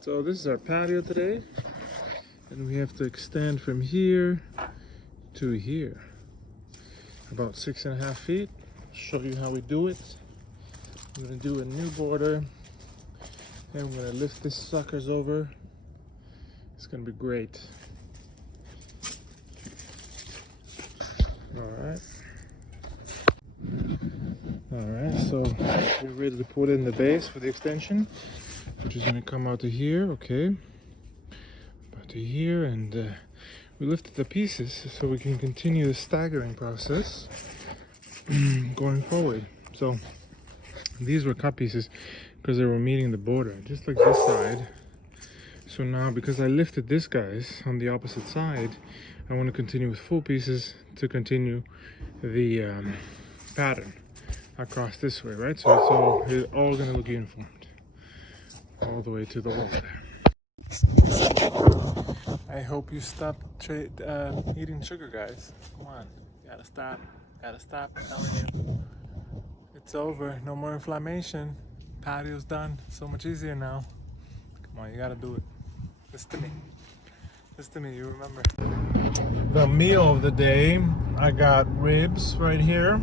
So this is our patio today, and we have to extend from here to here, about 6.5 feet. I'll show you how we do it. I'm gonna do a new border, and I'm gonna lift this suckers over. It's gonna be great. All right, so we're ready to put in the base for the extension, which is gonna come out to here, okay? About to here, and we lifted the pieces so we can continue the staggering process going forward. So these were cut pieces because they were meeting the border, just like this side. So now, because I lifted this guys on the opposite side, I want to continue with full pieces to continue the pattern across this way, right? So it's all gonna look uniformed all the way to the wall there. I hope you stop eating sugar, guys. Come on, gotta stop, I'm telling you. It's over, no more inflammation. Patio's done, so much easier now. Come on, you gotta do it. Listen to me, you remember. The meal of the day, I got ribs right here.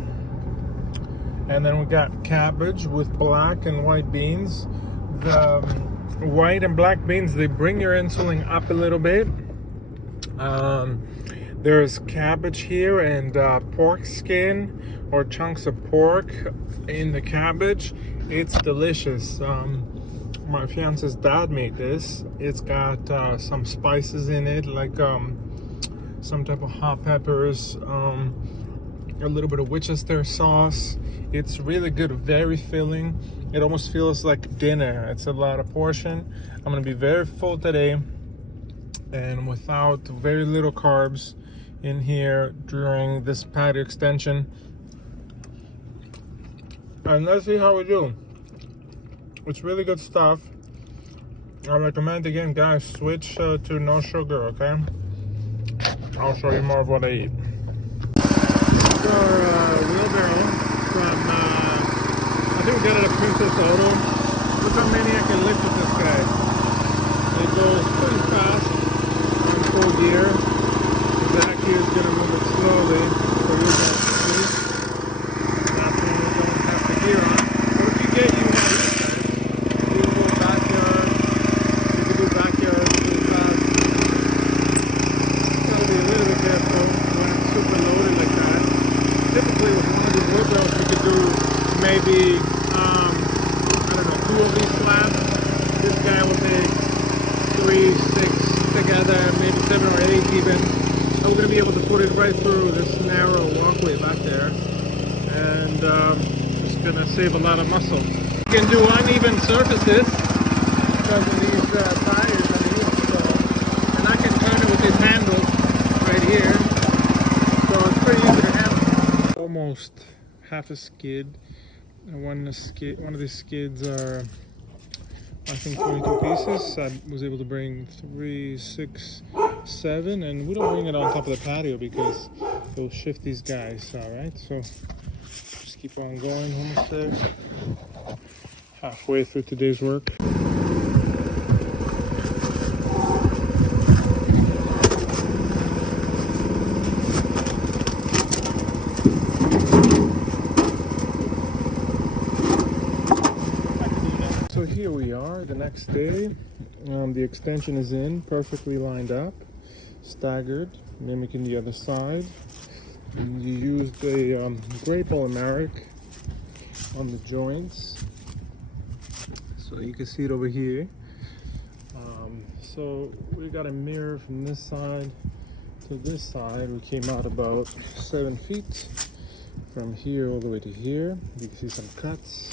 And then we got cabbage with black and white beans. The white and black beans, they bring your insulin up a little bit. There's cabbage here and pork skin or chunks of pork in the cabbage. It's delicious. My fiance's dad made this. It's got some spices in it, like some type of hot peppers, a little bit of Worcestershire sauce. It's really good, very filling. It almost feels like dinner. It's a lot of portion. I'm gonna be very full today, and without very little carbs in here during this patio extension. And let's see how we do. It's really good stuff. I recommend, again, guys, switch to no sugar, okay? I'll show you more of what I eat. This is our wheelbarrow from, I think we got it at Princess Auto. Look how many I can lift with this guy. It goes pretty fast on full gear. Back here is gonna move it slowly, so you'll get sleep. That's when you don't have the gear on. But if you get you want this guy, you can go backyard, you can do backyard really fast. Gotta be a little bit careful when it's super loaded like that. Typically with one of these wheelbarrows you could do maybe, I don't know, 2 of these slabs. This guy will take 3, 6 together, maybe 7 or 8 even. So we're going to be able to put it right through this narrow walkway back there, and it's going to save a lot of muscle. You can do uneven surfaces because of these tires underneath, so, and I can turn it with this handle right here, so it's pretty easy to handle. Almost half a skid, and one of these skids are, I think, 22 pieces. I was able to bring 3, 6, 7, and we don't bring it on top of the patio because it'll shift these guys. All right, so just keep on going. Almost there. Halfway through today's work. So here we are the next day. The extension is in, perfectly lined up, staggered, mimicking the other side. And you used a gray polymeric on the joints, so you can see it over here. So we got a mirror from this side to this side. We came out about 7 feet from here all the way to here. You can see some cuts,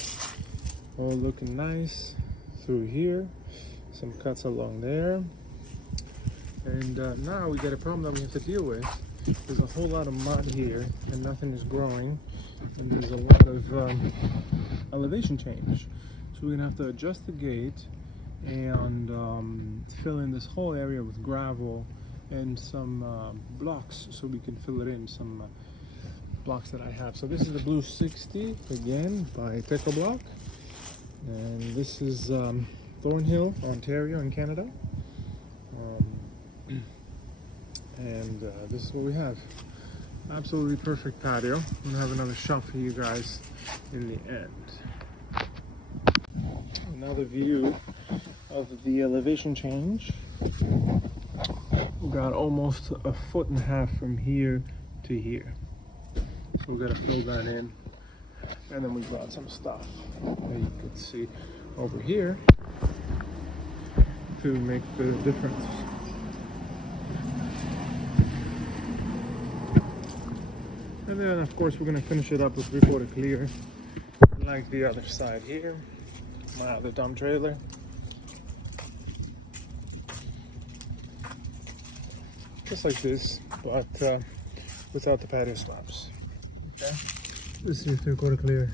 all looking nice through here. Some cuts along there, and now we got a problem that we have to deal with. There's a whole lot of mud here and nothing is growing, and there's a lot of elevation change, so we're gonna have to adjust the gate and fill in this whole area with gravel and some blocks, so we can fill it in, some blocks that I have. So this is the blue 60 again by Techobloc, and this is the Thornhill, Ontario in Canada. And this is what we have. Absolutely perfect patio. I'm gonna have another shot for you guys in the end. Another view of the elevation change. We got almost 1.5 feet from here to here. So we gotta fill that in. And then we brought some stuff that you can see over here to make the difference. And then of course we're gonna finish it up with 3/4 clear, like the other side here. My other dump trailer. Just like this, but without the patio slabs. Okay, this is 3/4 clear.